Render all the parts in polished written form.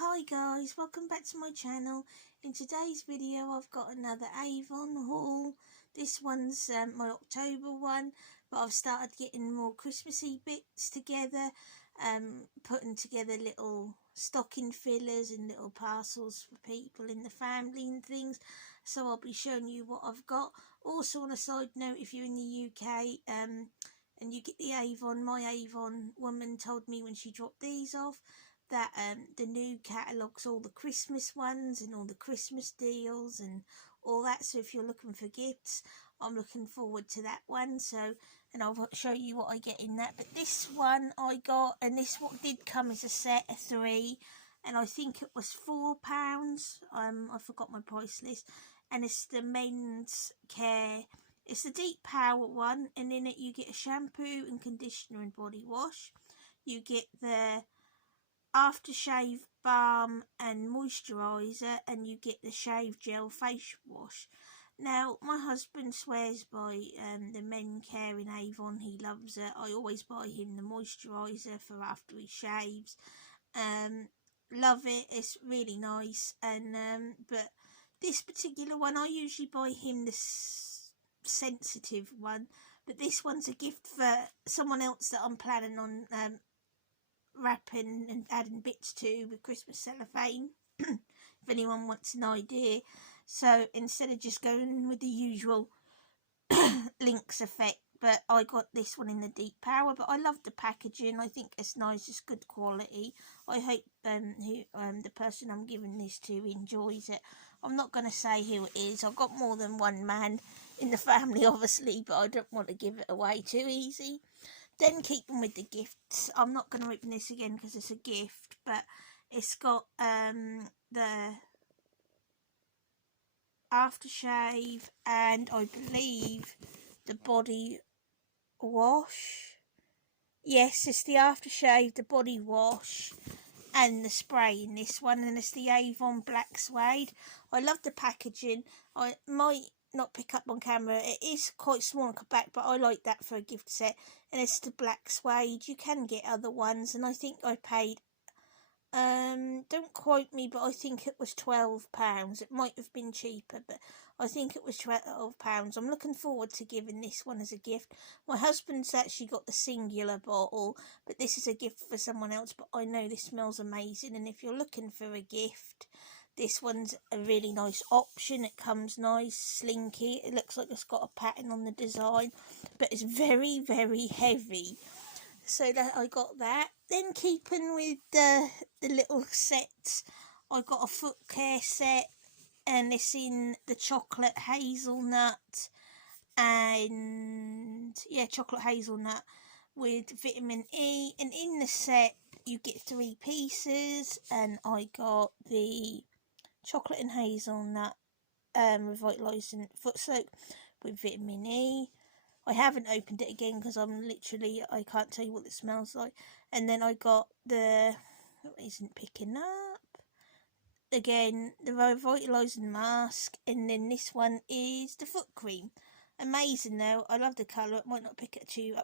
Hi guys, welcome back to my channel. In today's video I've got another Avon haul. This one's my October one, but I've started getting more Christmassy bits together, putting together little stocking fillers and little parcels for people in the family and things. So I'll be showing you what I've got. Also, on a side note, if you're in the UK and you get the Avon, my Avon woman told me when she dropped these off that the new catalogue's all the Christmas ones and all the Christmas deals and all that. So if you're looking for gifts, I'm looking forward to that one. So, and I'll show you what I get in that. But this one I got, and this what did come as a set of 3, and I think it was £4. I forgot my price list. And it's the men's care. It's the deep power one, and in it you get a shampoo and conditioner and body wash. You get the aftershave balm and moisturiser, and you get the shave gel face wash. Now my husband swears by the men care in Avon. He loves it. I always buy him the moisturiser for after he shaves. Love it. It's really nice. And but this particular one, I usually buy him the sensitive one, but this one's a gift for someone else that I'm planning on wrapping and adding bits to with Christmas cellophane. If anyone wants an idea. So instead of just going with the usual Lynx effect, but I got this one in the deep power. But I love the packaging. I think it's nice, it's good quality. I hope the person I'm giving this to enjoys it. I'm not going to say who it is. I've got more than one man in the family, obviously, but I don't want to give it away too easy. Then keeping with the gifts, I'm not going to open this again because it's a gift, but it's got the aftershave and I believe the body wash. Yes, it's the aftershave, the body wash and the spray in this one, and it's the Avon Black Suede. I love the packaging. I might not pick up on camera, it is quite small and back, but I like that for a gift set. And it's the black suede. You can get other ones, and I think I paid don't quote me, but I think it was £12. It might have been cheaper, but I think it was £12. I'm looking forward to giving this one as a gift. My husband's actually got the singular bottle, but this is a gift for someone else. But I know this smells amazing, and if you're looking for a gift, this one's a really nice option. It comes nice, slinky. It looks like it's got a pattern on the design, but it's very, very heavy. So that I got that. Then keeping with the little sets, I got a foot care set, and it's in the chocolate hazelnut, and yeah, chocolate hazelnut with vitamin E. And in the set you get 3 pieces, and I got the chocolate and hazelnut revitalising foot soap with vitamin E. I haven't opened it again because I can't tell you what it smells like. And then I got it isn't picking up again, the revitalising mask, and then this one is the foot cream. Amazing though. I love the colour. It might not pick it too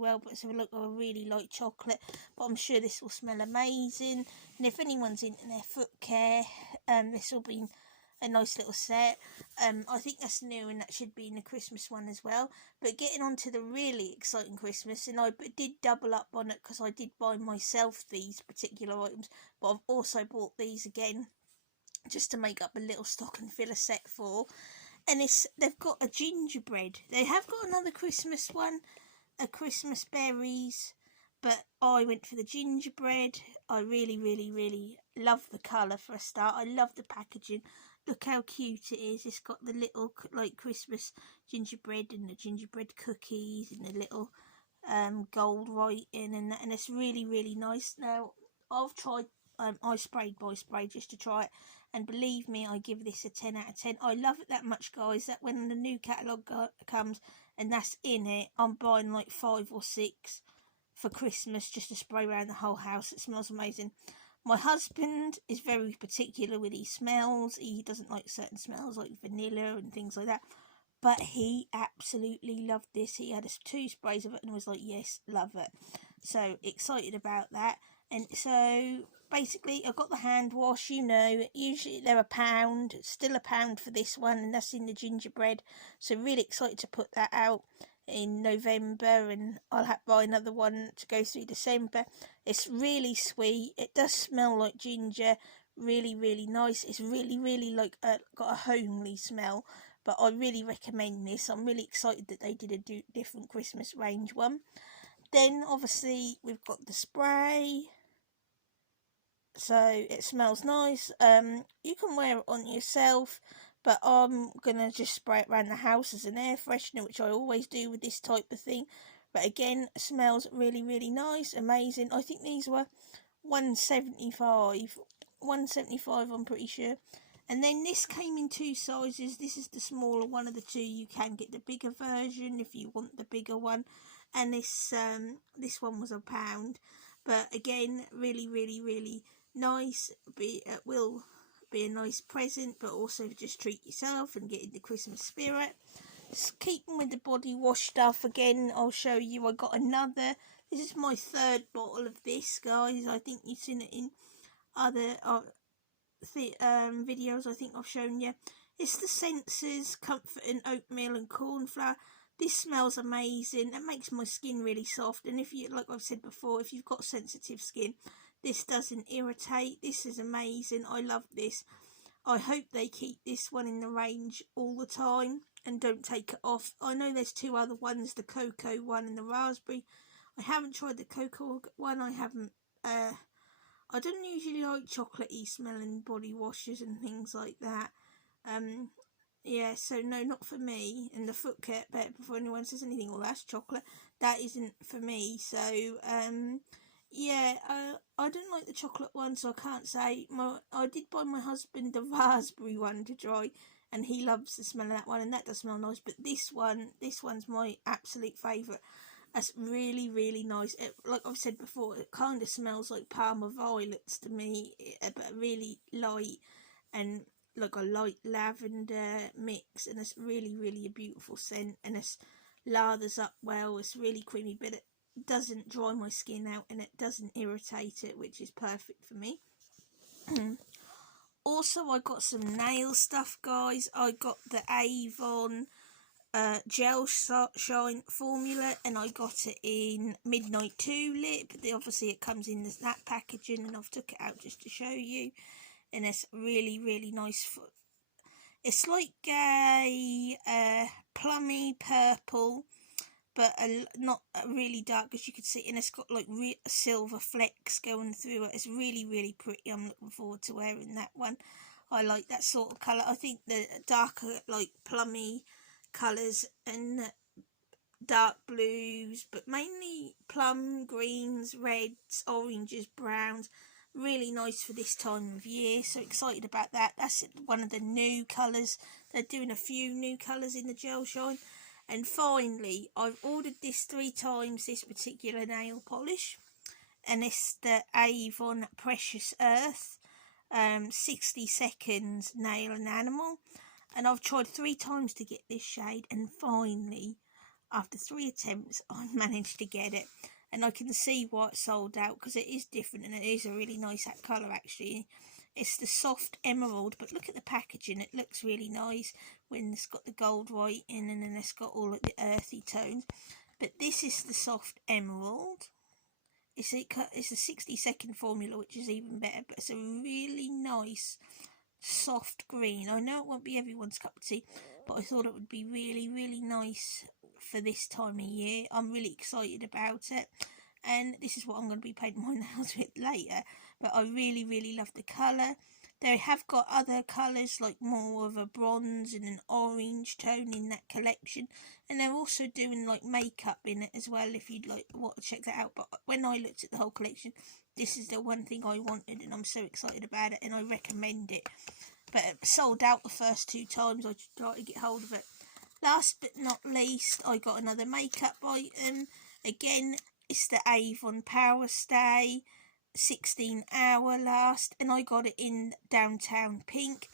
well, but it's a look. I really like chocolate, but I'm sure this will smell amazing. And if anyone's into their foot care, this will be a nice little set. I think that's new, and that should be in the Christmas one as well. But getting on to the really exciting Christmas, and I did double up on it because I did buy myself these particular items, but I've also bought these again just to make up a little stocking filler set for. And they've got a gingerbread. They have got another Christmas one, a Christmas berries, but I went for the gingerbread. I really, really, really love the colour for a start. I love the packaging. Look how cute it is. It's got the little like Christmas gingerbread and the gingerbread cookies and the little gold writing and that, and it's really, really nice. Now I've tried I sprayed by spray just to try it, and believe me, I give this a 10 out of 10. I love it that much, guys, that when the new catalogue comes and that's in it, I'm buying like 5 or 6 for Christmas just to spray around the whole house. It smells amazing. My husband is very particular with his smells. He doesn't like certain smells like vanilla and things like that, but he absolutely loved this. He had 2 sprays of it and was like, yes, love it. So excited about that. And so basically I got the hand wash, you know, usually they're £1, still £1 for this one, and that's in the gingerbread. So really excited to put that out in November, and I'll have to buy another one to go through December. It's really sweet, it does smell like ginger, really nice. It's really like got a homely smell, but I really recommend this. I'm really excited that they did a different Christmas range one. Then obviously we've got the spray, so it smells nice. You can wear it on yourself, but I'm gonna just spray it around the house as an air freshener, which I always do with this type of thing. But again, smells really nice, amazing. I think these were £1.75 I'm pretty sure. And then this came in 2 sizes. This is the smaller one of the two. You can get the bigger version if you want the bigger one, and this one was £1. But again, really nice. It will be a nice present, but also just treat yourself and get in the Christmas spirit. Keeping with the body wash stuff, again I'll show you. I got another. This is my 3rd bottle of this, guys. I think you've seen it in other videos. I think I've shown you. It's the Senses Comfort and Oatmeal and Corn Flour. This smells amazing. It makes my skin really soft, and if you, like I've said before, if you've got sensitive skin, this doesn't irritate. This is amazing. I love this. I hope they keep this one in the range all the time and don't take it off. I know there's 2 other ones, the cocoa one and the raspberry. I haven't tried the cocoa one. I don't usually like chocolatey smelling body washes and things like that. Yeah, so no, not for me. And the foot care, but before anyone says anything, well, that's chocolate, that isn't for me. So yeah, I don't like the chocolate one, so I can't say. I did buy my husband the raspberry one to try, and he loves the smell of that one, and that does smell nice. But this one's my absolute favourite. That's really nice. Like I've said before, it kind of smells like Parma violets to me, but really light, and like a light lavender mix, and it's really a beautiful scent, and it lathers up well. It's really creamy, but it doesn't dry my skin out, and it doesn't irritate it, which is perfect for me. Also, I got some nail stuff, guys. I got the Avon gel shine formula, and I got it in Midnight Tulip. Obviously it comes in that packaging, and I've took it out just to show you, and it's really nice. It's like a plummy purple, but not really dark, as you can see, and it's got like silver flecks going through it. It's really pretty. I'm looking forward to wearing that one. I like that sort of colour. I think the darker, like plummy colours and dark blues, but mainly plum, greens, reds, oranges, browns, really nice for this time of year. So excited about that. That's one of the new colours. They're doing a few new colours in the gel shine. And finally, I've ordered this 3 times, this particular nail polish, and it's the Avon Precious Earth 60 seconds nail and animal. And I've tried 3 times to get this shade, and finally, after 3 attempts, I've managed to get it. And I can see why it's sold out, because it is different, and it is a really nice colour actually. It's the soft emerald, but look at the packaging. It looks really nice when it's got the gold white in, and then it's got all of the earthy tones. But this is the soft emerald. It's a 60-second formula, which is even better, but it's a really nice soft green. I know it won't be everyone's cup of tea, but I thought it would be really nice for this time of year. I'm really excited about it, and this is what I'm going to be painting my nails with later. But I really love the colour. They have got other colours, like more of a bronze and an orange tone in that collection, and they're also doing like makeup in it as well, if you'd like want to check that out. But when I looked at the whole collection, this is the one thing I wanted, and I'm so excited about it, and I recommend it. But it sold out the first 2 times I tried to get hold of it. Last but not least, I got another makeup item. Again, it's the Avon Power Stay 16-hour last, and I got it in Downtown Pink.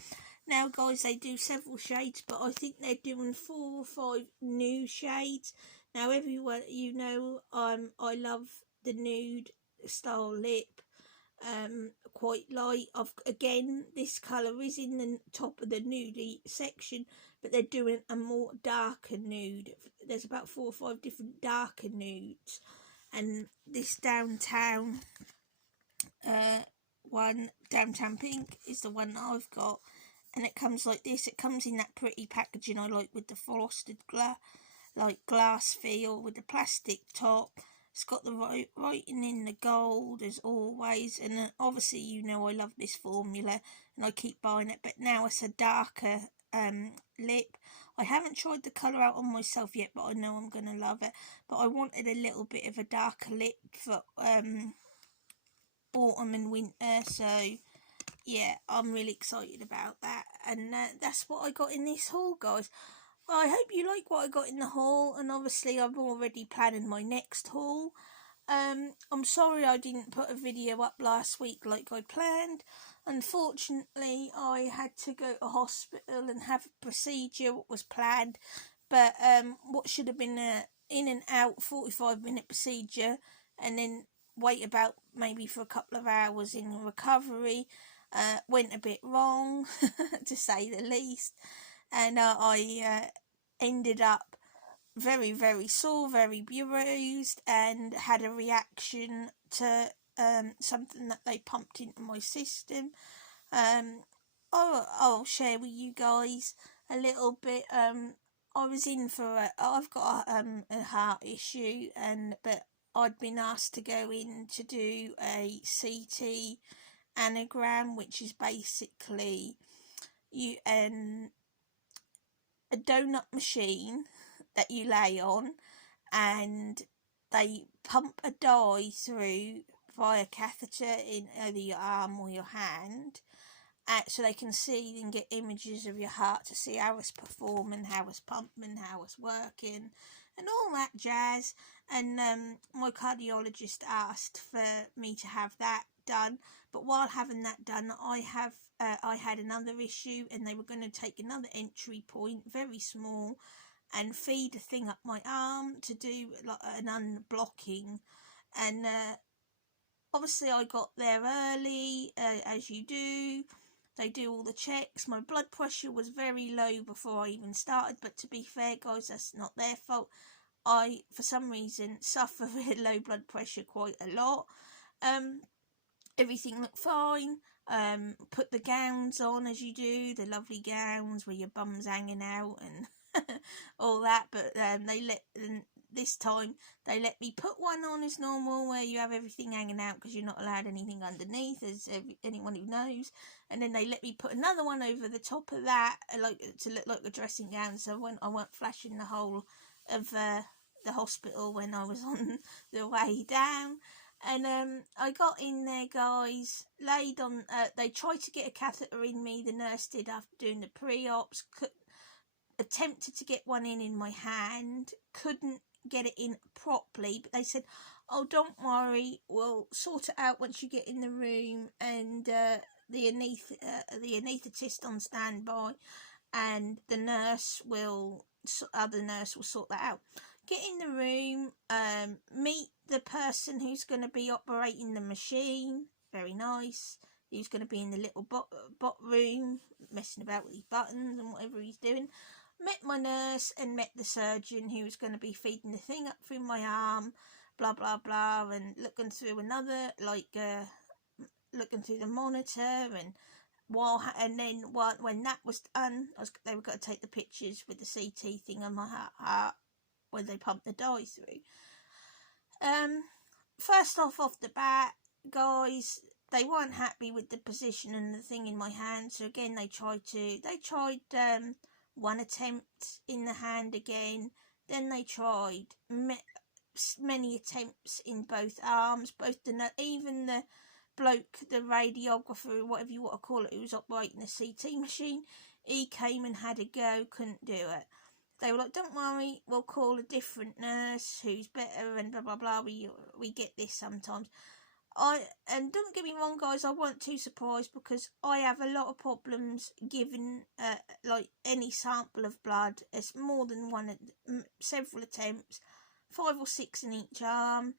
Now, guys, they do several shades, but I think they're doing 4 or 5 new shades. Now, everyone, you know, I love the nude style lip. quite light. Again, this colour is in the top of the nudie section, but they're doing a more darker nude. There's about 4 or 5 different darker nudes, and this downtown one, downtown pink, is the one that I've got, and it comes like this. It comes in that pretty packaging I like, with the frosted glass feel, with the plastic top. It's got the writing in the gold as always, and obviously you know I love this formula and I keep buying it, but now it's a darker lip. I haven't tried the colour out on myself yet, but I know I'm going to love it. But I wanted a little bit of a darker lip for autumn and winter, so yeah, I'm really excited about that. And that's what I got in this haul, guys. Well, I hope you like what I got in the haul, and obviously I'm already planning my next haul. I'm sorry I didn't put a video up last week like I planned. Unfortunately, I had to go to hospital and have a procedure what was planned, but what should have been a in and out 45-minute procedure, and then wait about maybe for a couple of hours in recovery, went a bit wrong to say the least, and I ended up very, very sore, very bruised, and had a reaction to something that they pumped into my system. I'll share with you guys a little bit. I was in for I've got a heart issue, but I'd been asked to go in to do a CT anagram, which is basically a donut machine that you lay on, and they pump a dye through via catheter in either your arm or your hand, so they can see and get images of your heart to see how it's performing, how it's pumping, how it's working, and all that jazz. And my cardiologist asked for me to have that done, but while having that done, I had another issue, and they were going to take another entry point, very small, and feed a thing up my arm to do like an unblocking. And obviously I got there early, as you do. They do all the checks. My blood pressure was very low before I even started, but to be fair, guys, that's not their fault. I, for some reason, suffer with low blood pressure quite a lot. Everything looked fine. Put the gowns on, as you do, the lovely gowns where your bum's hanging out and all that, but this time they let me put one on as normal, where you have everything hanging out because you're not allowed anything underneath, as anyone who knows. And then they let me put another one over the top of that, like to look like a dressing gown, so when I weren't flashing the whole of the hospital when I was on the way down. And I got in there, guys, laid on, they tried to get a catheter in me, the nurse did, after doing the pre-ops. Attempted to get one in my hand, couldn't get it in properly, but they said, oh, don't worry, we'll sort it out once you get in the room, and the anaesthetist on standby, and the other nurse will sort that out. Get in the room, meet the person who's going to be operating the machine, very nice, who's going to be in the little bot room, messing about with his buttons and whatever he's doing. Met my nurse and met the surgeon who was going to be feeding the thing up through my arm, blah blah blah, and looking through another, looking through the monitor, and then when that was done, they were going to take the pictures with the CT thing on my heart when they pumped the dye through. First off the bat, guys, they weren't happy with the position and the thing in my hand, so again they tried one attempt in the hand again, then they tried many attempts in both arms, even the bloke, the radiographer, whatever you want to call it, who was operating the CT machine, he came and had a go, couldn't do it. They were like, don't worry, we'll call a different nurse who's better, and blah blah blah, we get this sometimes. And don't get me wrong, guys, I wasn't too surprised, because I have a lot of problems giving like any sample of blood. It's more than one, several attempts, 5 or 6 in each arm,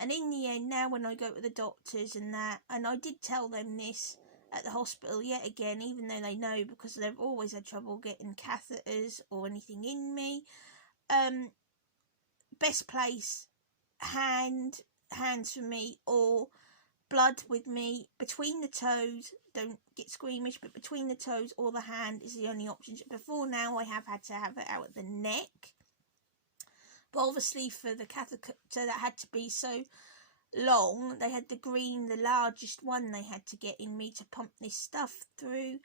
And in the end, now when I go to the doctors and that, and I did tell them this at the hospital yet again, even though they know, because they've always had trouble getting catheters or anything in me. Best place, hands for me, or blood with me between the toes. Don't get squeamish, but between the toes or the hand is the only option. Before now, I have had to have it out at the neck, but obviously for the catheter that had to be so long, they had the green, the largest one they had to get in me to pump this stuff through,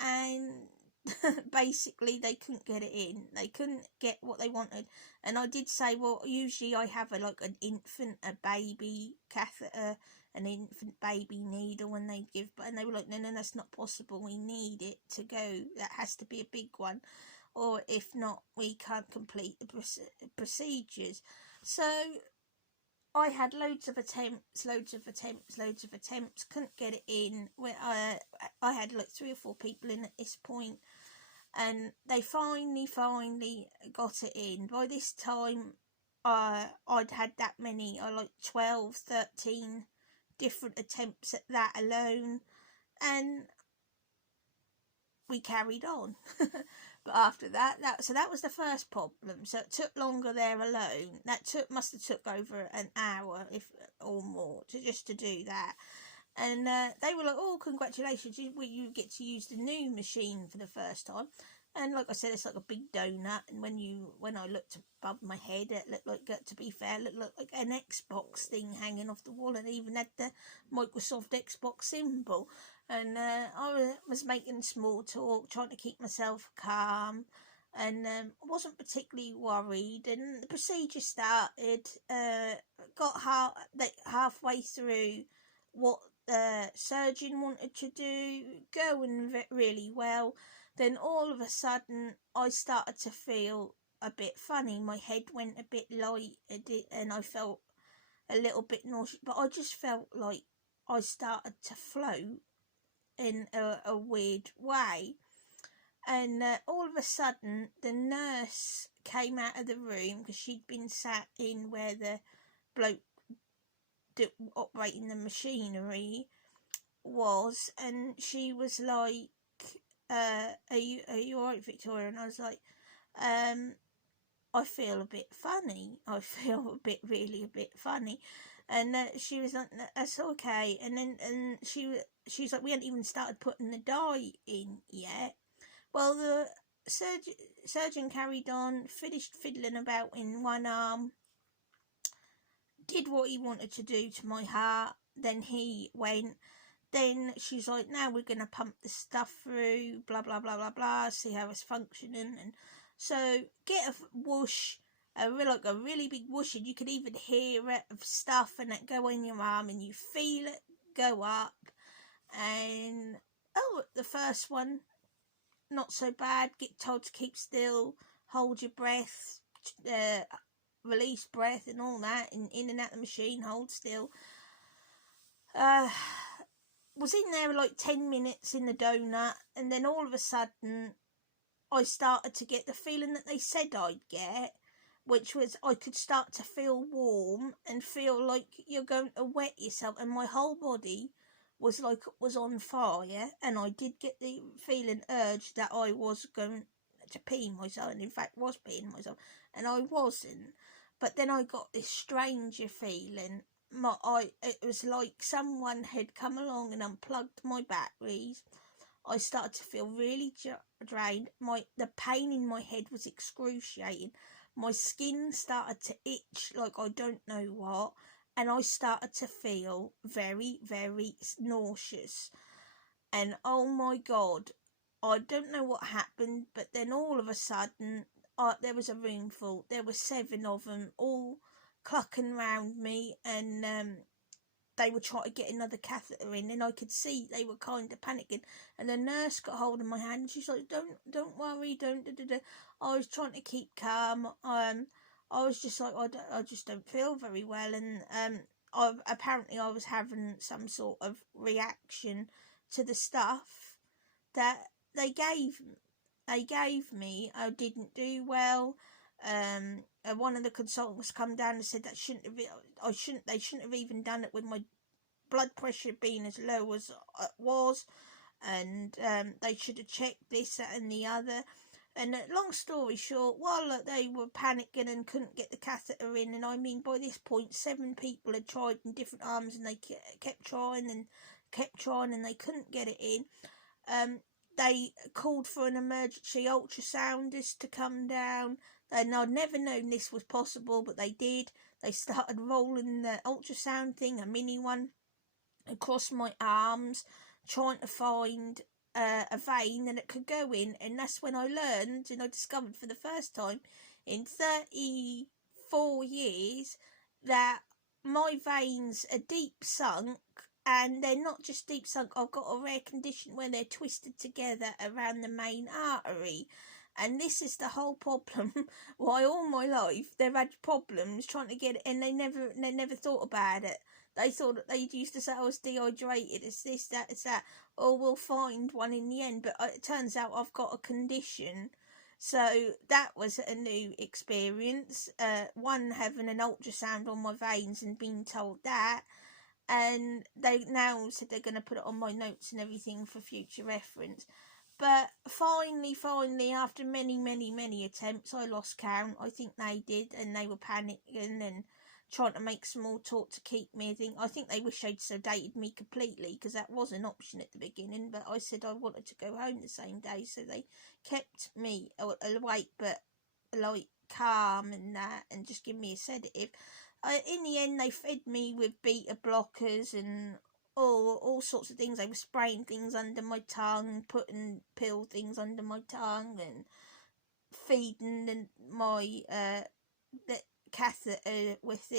and basically they couldn't get it in. They couldn't get what they wanted. And I did say, well, usually I have an infant, a baby catheter, an infant baby needle when they give, and they were like, no, that's not possible, we need it to go, that has to be a big one, or if not, we can't complete the procedures. So I had loads of attempts, couldn't get it in. I had like 3 or 4 people in at this point, and they finally got it in. By this time, I'd had that many, 12, 13 different attempts at that alone, and we carried on. But after that was the first problem. So it took longer there alone. That must have took over an hour, if or more, to do that. And they were like, "Oh, congratulations! You get to use the new machine for the first time." And like I said, it's like a big donut. And when I looked above my head, it looked like, to be fair, it looked like an Xbox thing hanging off the wall, and even had the Microsoft Xbox symbol. And I was making small talk, trying to keep myself calm, and I wasn't particularly worried. And the procedure started. Got halfway through what the surgeon wanted to do, going really well. Then all of a sudden, I started to feel a bit funny. My head went a bit light, and I felt a little bit nauseous. But I just felt like I started to float in a weird way. And all of a sudden, the nurse came out of the room, because she'd been sat in where the bloke operating the machinery was, and she was like, are you alright, Victoria? And I was like, I feel a bit funny. I feel really a bit funny. And she was like, that's okay. And then she's like, we hadn't even started putting the dye in yet. Well, the surgeon carried on, finished fiddling about in one arm, did what he wanted to do to my heart. Then he went. Then she's like, now we're going to pump the stuff through, blah, blah, blah, blah, blah, see how it's functioning. And so get a whoosh, a really big whoosh, and you could even hear it of stuff, and it go on your arm, and you feel it go up. And, the first one, not so bad. Get told to keep still, hold your breath, release breath and all that, and in and out the machine, hold still. Was in there like 10 minutes in the donut, and then all of a sudden I started to get the feeling that they said I'd get, which was I could start to feel warm and feel like you're going to wet yourself, and my whole body was like it was on fire, and I did get the feeling, urge, that I was going to pee myself, and in fact was peeing myself, and I wasn't. But then I got this stranger feeling. It was like someone had come along and unplugged my batteries. I started to feel really drained. The pain in my head was excruciating. My skin started to itch like I don't know what, and I started to feel very, very nauseous. And oh my God, I don't know what happened, but then all of a sudden, there was a room full. There were 7 of them, all clucking round me, and they were trying to get another catheter in, and I could see they were kind of panicking. And the nurse got hold of my hand, and she's like, don't worry, don't. I was trying to keep calm. I was just like, I just don't feel very well, and apparently I was having some sort of reaction to the stuff that they gave me. I didn't do well. one of the consultants come down and said that they shouldn't have even done it with my blood pressure being as low as it was, and they should have checked this, that and the other. And long story short, while they were panicking and couldn't get the catheter in, and I mean by this point 7 people had tried in different arms, and they kept trying and they couldn't get it in. They called for an emergency ultrasoundist to come down, and I'd never known this was possible, but they did. They started rolling the ultrasound thing, a mini one, across my arms, trying to find a vein that it could go in. And that's when I learned, and I discovered for the first time in 34 years that my veins are deep sunk, and they're not just deep sunk. I've got a rare condition where they're twisted together around the main artery. And this is the whole problem. Why all my life they've had problems trying to get it, and they never thought about it. They thought that they used to say I was dehydrated, it's this, that, it's that. Oh, we'll find one in the end. But it turns out I've got a condition. So that was a new experience. One, having an ultrasound on my veins and being told that. And they now said they're going to put it on my notes and everything for future reference. But finally, after many attempts, I lost count. I think they did, and they were panicking and trying to make small talk to keep me. I think they wish they'd sedated me completely, because that was an option at the beginning. But I said I wanted to go home the same day, so they kept me awake, but like calm and that, and just give me a sedative. In the end, they fed me with beta blockers and all sorts of things. They were spraying things under my tongue, putting pill things under my tongue, and feeding my the catheter with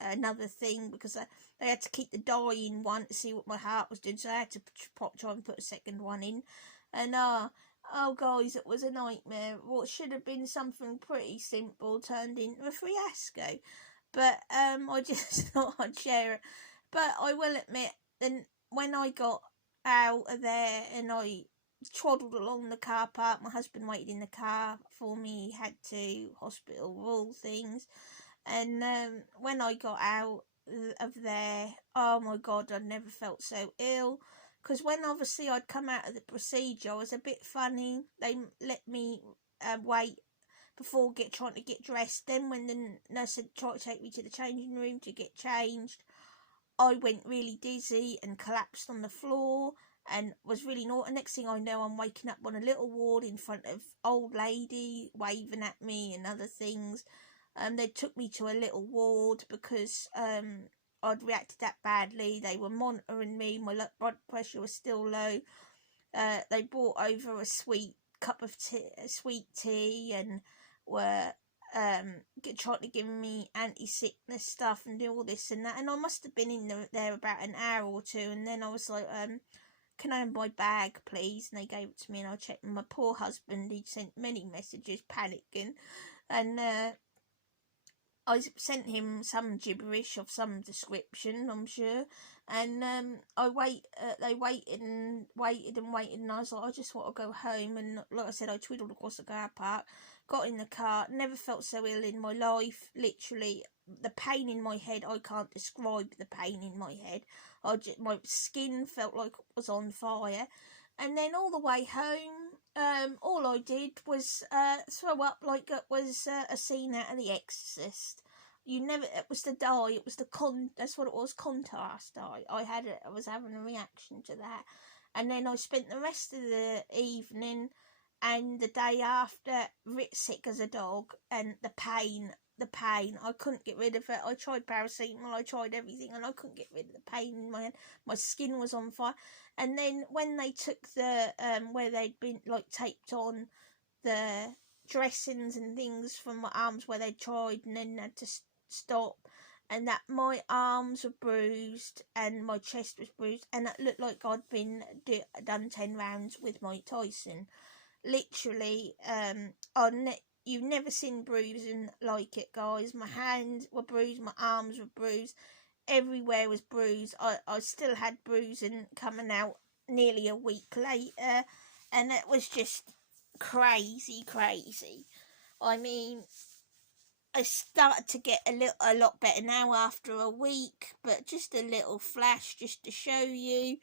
another thing, because they had to keep the dye in one to see what my heart was doing, so I had to try and put a second one in. And oh guys, it was a nightmare. What should have been something pretty simple turned into a fiasco. But I just thought I'd share it. But I will admit, then when I got out of there and I twaddled along the car park, my husband waited in the car for me. He had to hospital, all things. And when I got out of there, oh my God, I'd never felt so ill. Because when obviously I'd come out of the procedure, I was a bit funny. They let me wait before trying to get dressed. Then when the nurse had tried to take me to the changing room to get changed, I went really dizzy and collapsed on the floor and was really naughty. Next thing I know, I'm waking up on a little ward in front of old lady waving at me and other things. They took me to a little ward because I'd reacted that badly. They were monitoring me. My blood pressure was still low. They brought over a sweet cup of sweet tea, and were trying to give me anti-sickness stuff and do all this and that. And I must have been in there about an hour or two, and then I was like, can I have my bag please? And they gave it to me, and I checked. My poor husband, he'd sent many messages panicking, and I sent him some gibberish of some description, I'm sure. And they waited and waited, and I was like, I just want to go home. And like I said, I twiddled across the car park, got in the car, never felt so ill in my life. Literally, the pain in my head, I can't describe the pain in my head. My skin felt like it was on fire. And then all the way home, all I did was throw up like it was a scene out of The Exorcist. It was the dye, it was that's what it was, contrast dye. I was having a reaction to that. And then I spent the rest of the evening and the day after sick as a dog, and the pain, I couldn't get rid of it. I tried paracetamol, I tried everything, and I couldn't get rid of the pain in my head. My skin was on fire. And then when they took the where they'd been like taped on the dressings and things from my arms where they tried, and then had to stop, and that my arms were bruised and my chest was bruised, and it looked like I'd been done 10 rounds with Mike Tyson. Literally, you've never seen bruising like it, guys. My hands were bruised, my arms were bruised, everywhere was bruised. I still had bruising coming out nearly a week later, and it was just crazy. I mean, I started to get a lot better now after a week, but just a little flash just to show you.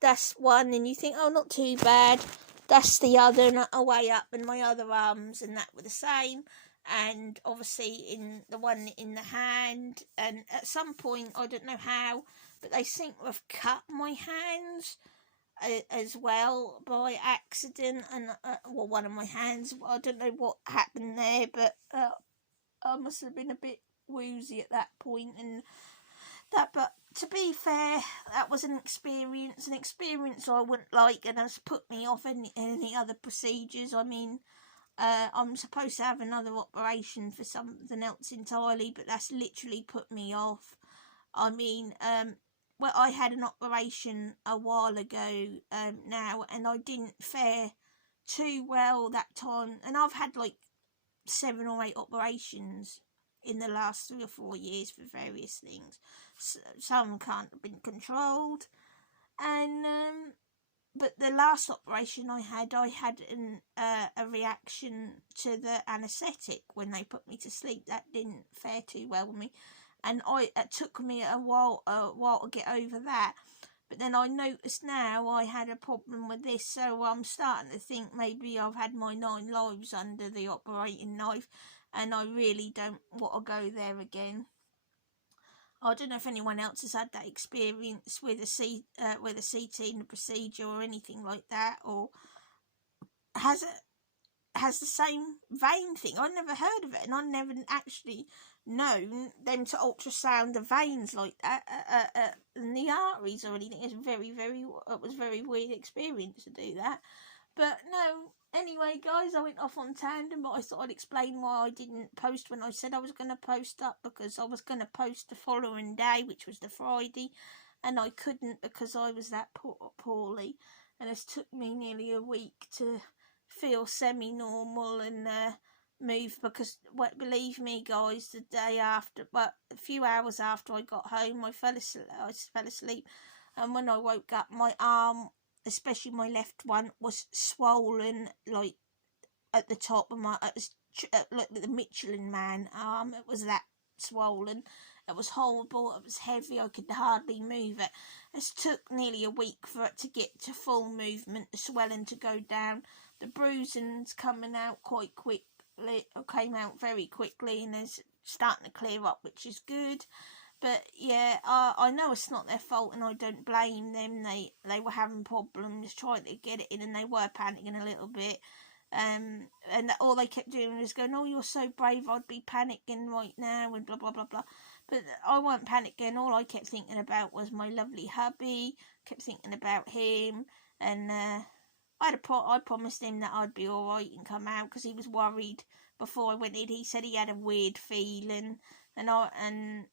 That's one, and you think, oh, not too bad. That's the other, and away up, and my other arms, and that were the same. And obviously in the one in the hand, and at some point, I don't know how, but they seem to have cut my hands as well by accident, and well, one of my hands. I don't know what happened there, but I must have been a bit woozy at that point, and that. But to be fair, that was an experience I wouldn't like, and has put me off any other procedures. I mean, I'm supposed to have another operation for something else entirely, but that's literally put me off. I mean, well, I had an operation a while ago now, and I didn't fare too well that time, and I've had like 7 or 8 operations in the last 3 or 4 years for various things. Some can't have been controlled, and but the last operation I had a reaction to the anaesthetic when they put me to sleep. That didn't fare too well with me, and it took me a while to get over that. But then I noticed now I had a problem with this, so I'm starting to think maybe I've had my 9 lives under the operating knife, and I really don't want to go there again. I don't know if anyone else has had that experience with a CT and a procedure or anything like that, or has the same vein thing. I never heard of it, and I never actually known them to ultrasound the veins like that in the arteries or anything. It was very weird experience to do that. But no, anyway, guys, I went off on tandem, but I thought I'd explain why I didn't post when I said I was going to post up, because I was going to post the following day, which was the Friday, and I couldn't because I was that poorly, and it took me nearly a week to feel semi-normal and move, because believe me, guys, the day after, but a few hours after I got home, I fell asleep, and when I woke up, my arm, especially my left one, was swollen, like at the top of my, like the Michelin Man arm. It was that swollen. It was horrible. It was heavy. I could hardly move it. It took nearly a week for it to get to full movement, the swelling to go down. The bruising's coming out quite quickly. It came out very quickly, and it's starting to clear up, which is good. But yeah, I know it's not their fault, and I don't blame them. They were having problems trying to get it in, and they were panicking a little bit. And all they kept doing was going, "Oh, you're so brave. I'd be panicking right now," and blah blah blah blah. But I wasn't panicking. All I kept thinking about was my lovely hubby. Kept thinking about him, and I promised him that I'd be all right and come out, because he was worried before I went in. He said he had a weird feeling, and I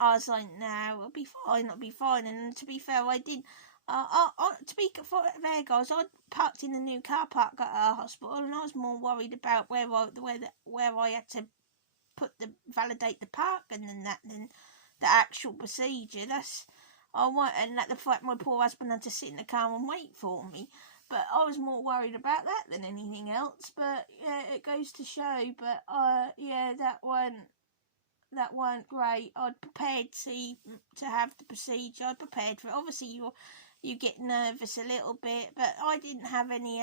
was like, no, I'll be fine. And to be fair, I did. To be fair, guys, I parked in the new car park at our hospital, and I was more worried about where I had to validate the parking than the actual procedure. And that the fact my poor husband had to sit in the car and wait for me. But I was more worried about that than anything else. But yeah, it goes to show. But yeah, that weren't great. I'd prepared to have the procedure. I prepared for it. Obviously, you get nervous a little bit, but I didn't have any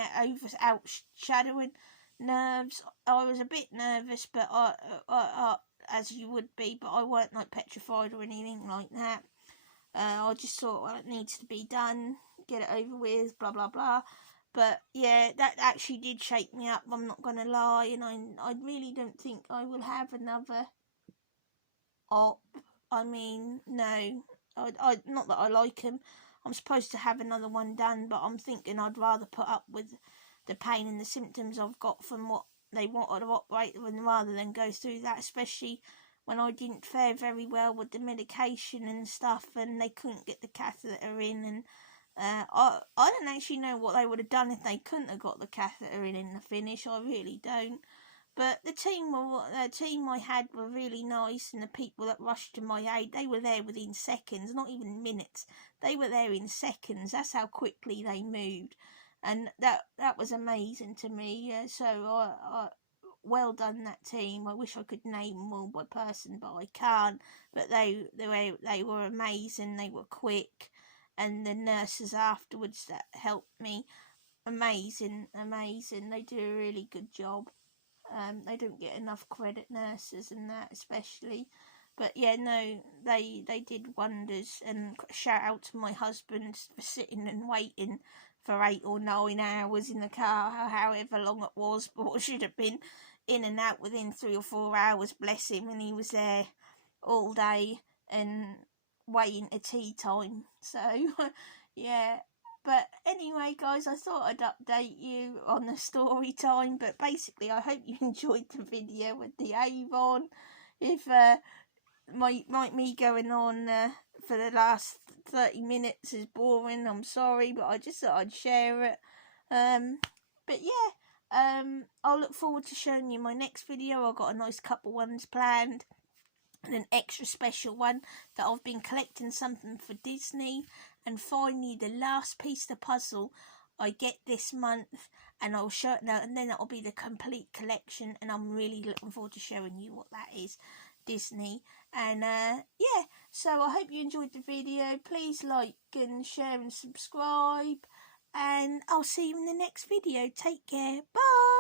outshadowing nerves. I was a bit nervous, but I as you would be, but I weren't like petrified or anything like that. I just thought, well, it needs to be done, get it over with, blah blah blah. But yeah, that actually did shake me up, I'm not gonna lie, and I really don't think I will have another op. I mean, no, I not that I like him. I'm supposed to have another one done, but I'm thinking I'd rather put up with the pain and the symptoms I've got from what they wanted to operate rather than go through that, especially when I didn't fare very well with the medication and stuff, and they couldn't get the catheter in, and I don't actually know what they would have done if they couldn't have got the catheter in the finish. I really don't. But the team I had were really nice, and the people that rushed to my aid, they were there within seconds, not even minutes. They were there in seconds. That's how quickly they moved, and that was amazing to me. So well done, that team. I wish I could name them all by person, but I can't. But they were amazing. They were quick, and the nurses afterwards that helped me, amazing. They do a really good job. They don't get enough credit, nurses and that especially. But yeah, no, they did wonders. And shout out to my husband for sitting and waiting for 8 or 9 hours in the car, however long it was, but what should have been in and out within 3 or 4 hours, bless him. And he was there all day and waiting to tea time. So yeah. But anyway, guys, I thought I'd update you on the story time. But basically, I hope you enjoyed the video with the Avon. If me going on for the last 30 minutes is boring, I'm sorry, but I just thought I'd share it. But yeah, I'll look forward to showing you my next video. I've got a nice couple ones planned, and an extra special one that I've been collecting something for Disney. And finally, the last piece of the puzzle I get this month, and I'll show it now, and then that'll be the complete collection, and I'm really looking forward to showing you what that is, Disney. And yeah, so I hope you enjoyed the video. Please like and share and subscribe, and I'll see you in the next video. Take care. Bye.